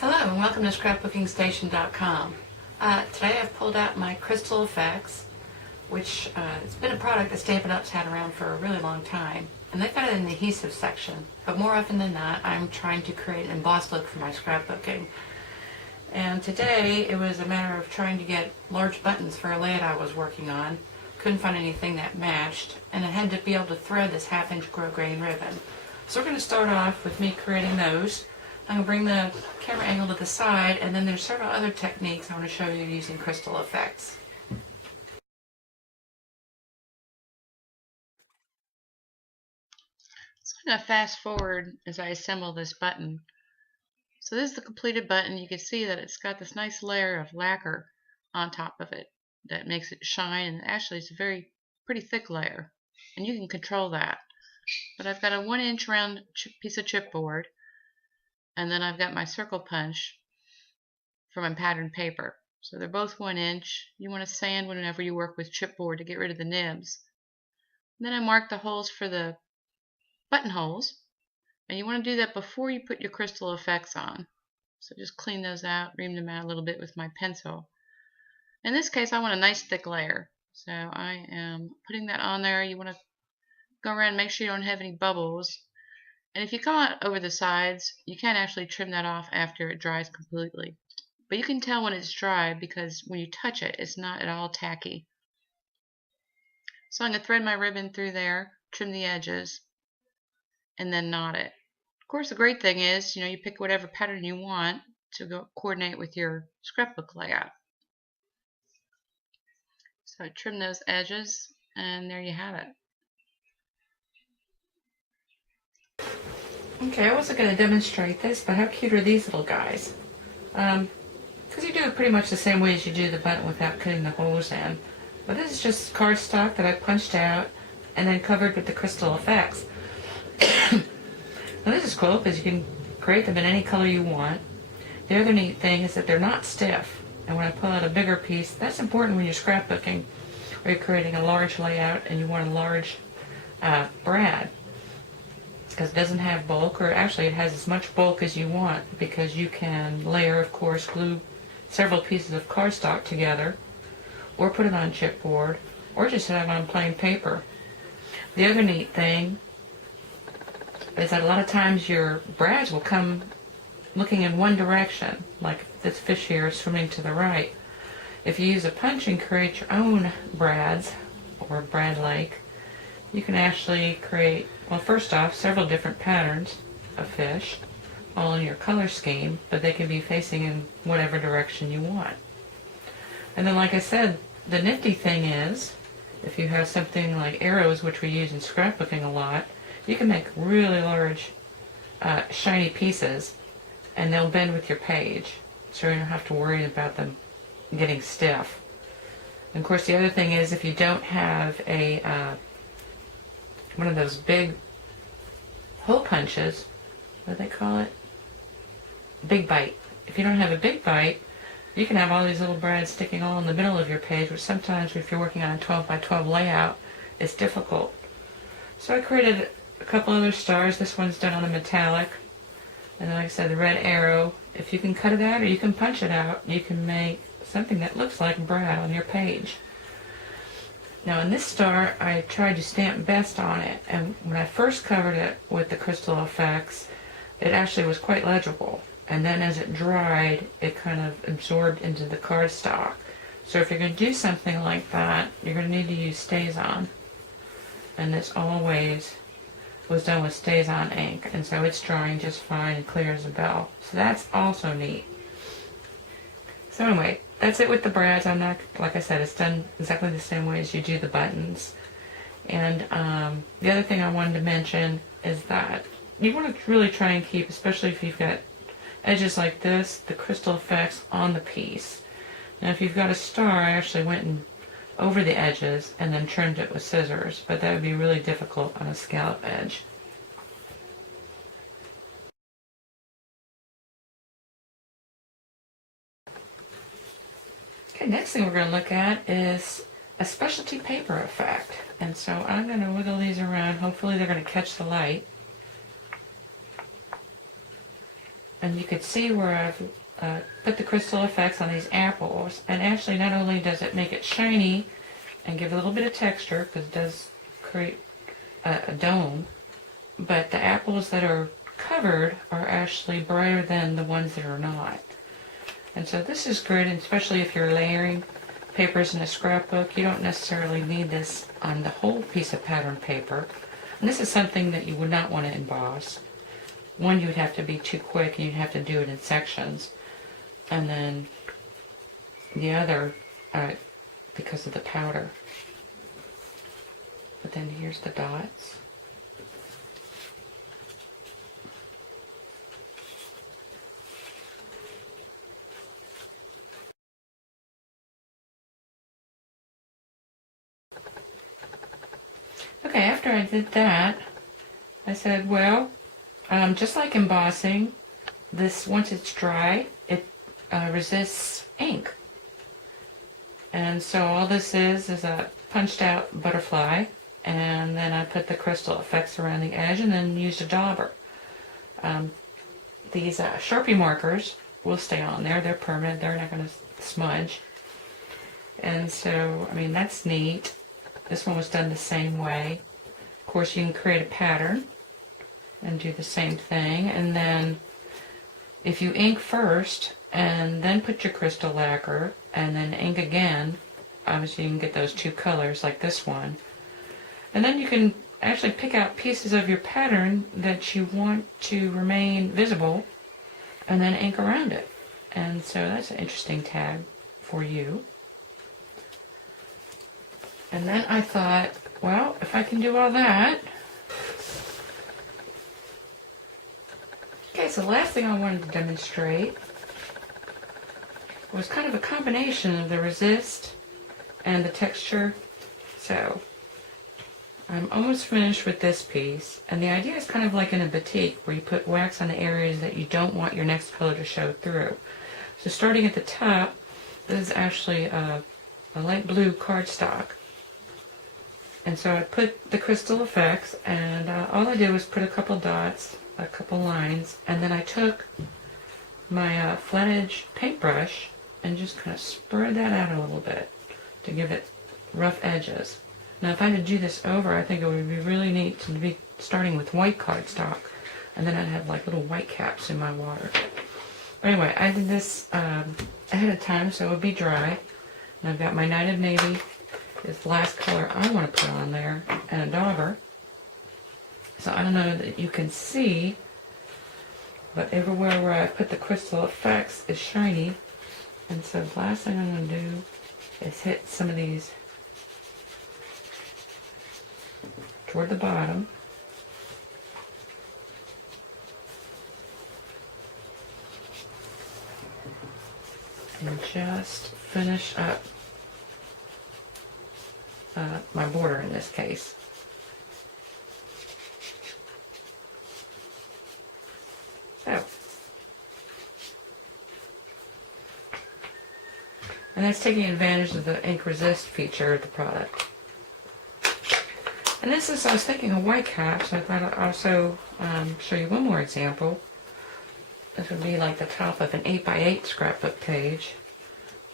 Hello and welcome to scrapbookingstation.com. Today I've pulled out my Crystal Effects, which it's been a product that Stampin' Up's had around for a really long time. And they've got it in the adhesive section, but more often than not I'm trying to create an embossed look for my scrapbooking. And today it was a matter of trying to get large buttons for a layout I was working on. Couldn't find anything that matched, and I had to be able to thread this 1/2" grosgrain ribbon. So we're going to start off with me creating those. I'm going to bring the camera angle to the side, and then there's several other techniques I want to show you using Crystal Effects. So I'm going to fast forward as I assemble this button. So this is the completed button. You can see that it's got this nice layer of lacquer on top of it that makes it shine, and actually it's a very pretty thick layer, and you can control that. But I've got a 1" round piece of chipboard, and then I've got my circle punch for my pattern paper. So they're both 1". You want to sand whenever you work with chipboard to get rid of the nibs. And then I mark the holes for the buttonholes, and you want to do that before you put your Crystal Effects on. So just clean those out, ream them out a little bit with my pencil. In this case I want a nice thick layer, so I am putting that on there. You want to go around and make sure you don't have any bubbles. And if you come out over the sides, you can actually trim that off after it dries completely. But you can tell when it's dry because when you touch it, it's not at all tacky. So I'm going to thread my ribbon through there, trim the edges, and then knot it. Of course, the great thing is, you pick whatever pattern you want to go coordinate with your scrapbook layout. So I trim those edges, and there you have it. Okay, I wasn't going to demonstrate this, but how cute are these little guys? Because you do it pretty much the same way as you do the button without cutting the holes in. But this is just cardstock that I punched out and then covered with the Crystal Effects. Now this is cool because you can create them in any color you want. The other neat thing is that they're not stiff. And when I pull out a bigger piece, that's important when you're scrapbooking or you're creating a large layout and you want a large brad. Because it doesn't have bulk, or actually it has as much bulk as you want, because you can layer, of course, glue several pieces of cardstock together, or put it on chipboard, or just have it on plain paper. The other neat thing is that a lot of times your brads will come looking in one direction, like this fish here is swimming to the right. If you use a punch and create your own brads, or brad lake, you can actually create, well, first off, several different patterns of fish, all in your color scheme, but they can be facing in whatever direction you want. And then, like I said, the nifty thing is, if you have something like arrows, which we use in scrapbooking a lot, you can make really large, shiny pieces, and they'll bend with your page, so you don't have to worry about them getting stiff. And of course, the other thing is, if you don't have a one of those big hole punches, what do they call it? Big bite. If you don't have a big bite, you can have all these little brads sticking all in the middle of your page, which sometimes if you're working on a 12 by 12 layout, is difficult. So I created a couple other stars. This one's done on a metallic. And like I said, the red arrow, if you can cut it out or you can punch it out, you can make something that looks like a brad on your page. Now in this star, I tried to stamp best on it, and when I first covered it with the Crystal Effects, it actually was quite legible. And then as it dried, it kind of absorbed into the cardstock. So if you're going to do something like that, you're going to need to use StazOn. And this always was done with StazOn ink, and so it's drying just fine and clear as a bell. So that's also neat. So anyway, that's it with the brads. I'm not, like I said, it's done exactly the same way as you do the buttons. And the other thing I wanted to mention is that you want to really try and keep, especially if you've got edges like this, the Crystal Effects on the piece. Now if you've got a star, I actually went and over the edges and then trimmed it with scissors, but that would be really difficult on a scallop edge. Okay, next thing we're going to look at is a specialty paper effect. And so I'm going to wiggle these around. Hopefully they're going to catch the light. And you could see where I've put the crystal effects on these apples. And actually, not only does it make it shiny and give a little bit of texture, because it does create a dome, but the apples that are covered are actually brighter than the ones that are not. And so this is good, especially if you're layering papers in a scrapbook. You don't necessarily need this on the whole piece of pattern paper. And this is something that you would not want to emboss. One, you would have to be too quick and you'd have to do it in sections. And then the other, because of the powder. But then here's the dots. Okay, after I did that, I said, well, just like embossing, this, once it's dry, it resists ink. And so all this is a punched out butterfly, and then I put the crystal effects around the edge and then used a dauber. These Sharpie markers will stay on there. They're permanent. They're not going to smudge. And so, I mean, that's neat. This one was done the same way. Of course, you can create a pattern and do the same thing. And then if you ink first and then put your crystal lacquer and then ink again, obviously you can get those two colors like this one. And then you can actually pick out pieces of your pattern that you want to remain visible and then ink around it. And so that's an interesting tab for you. And then I thought, well, if I can do all that. Okay, so the last thing I wanted to demonstrate was kind of a combination of the resist and the texture. So I'm almost finished with this piece, and the idea is kind of like in a batik where you put wax on the areas that you don't want your next color to show through. So starting at the top, this is actually a light blue cardstock. And so I put the crystal effects, and all I did was put a couple dots, a couple lines, and then I took my flat edge paintbrush and just kind of spread that out a little bit to give it rough edges. Now if I had to do this over, I think it would be really neat to be starting with white cardstock, and then I'd have like little white caps in my water. But anyway, I did this ahead of time so it would be dry. And I've got my Night of Navy, is the last color I want to put on there, and a dauber. So I don't know that you can see, but everywhere where I put the crystal effects is shiny. And so the last thing I'm going to do is hit some of these toward the bottom. And just finish up my border in this case. So, and that's taking advantage of the ink resist feature of the product. And this is, I was thinking of white caps, I thought I'd also show you one more example. This would be like the top of an 8x8 scrapbook page.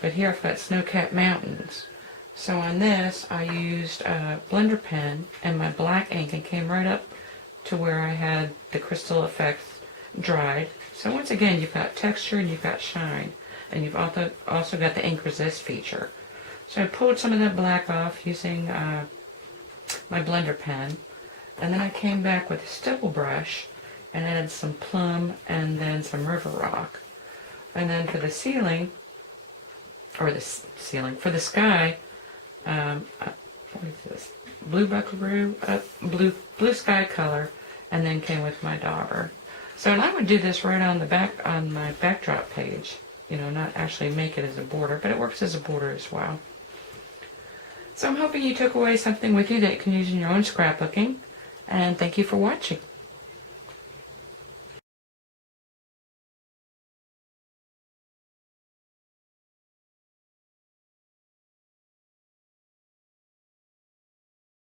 But here I've got snow-capped mountains. So on this, I used a blender pen and my black ink and came right up to where I had the crystal effects dried. So once again, you've got texture and you've got shine. And you've also got the ink resist feature. So I pulled some of that black off using my blender pen. And then I came back with a stipple brush and added some plum and then some river rock. And then for the ceiling, or the ceiling, for the sky, what is this? Blue buckaroo, blue sky color, and then came with my dauber. So, and I would do this right on the back, on my backdrop page. You know, not actually make it as a border, but it works as a border as well. So I'm hoping you took away something with you that you can use in your own scrapbooking, and thank you for watching.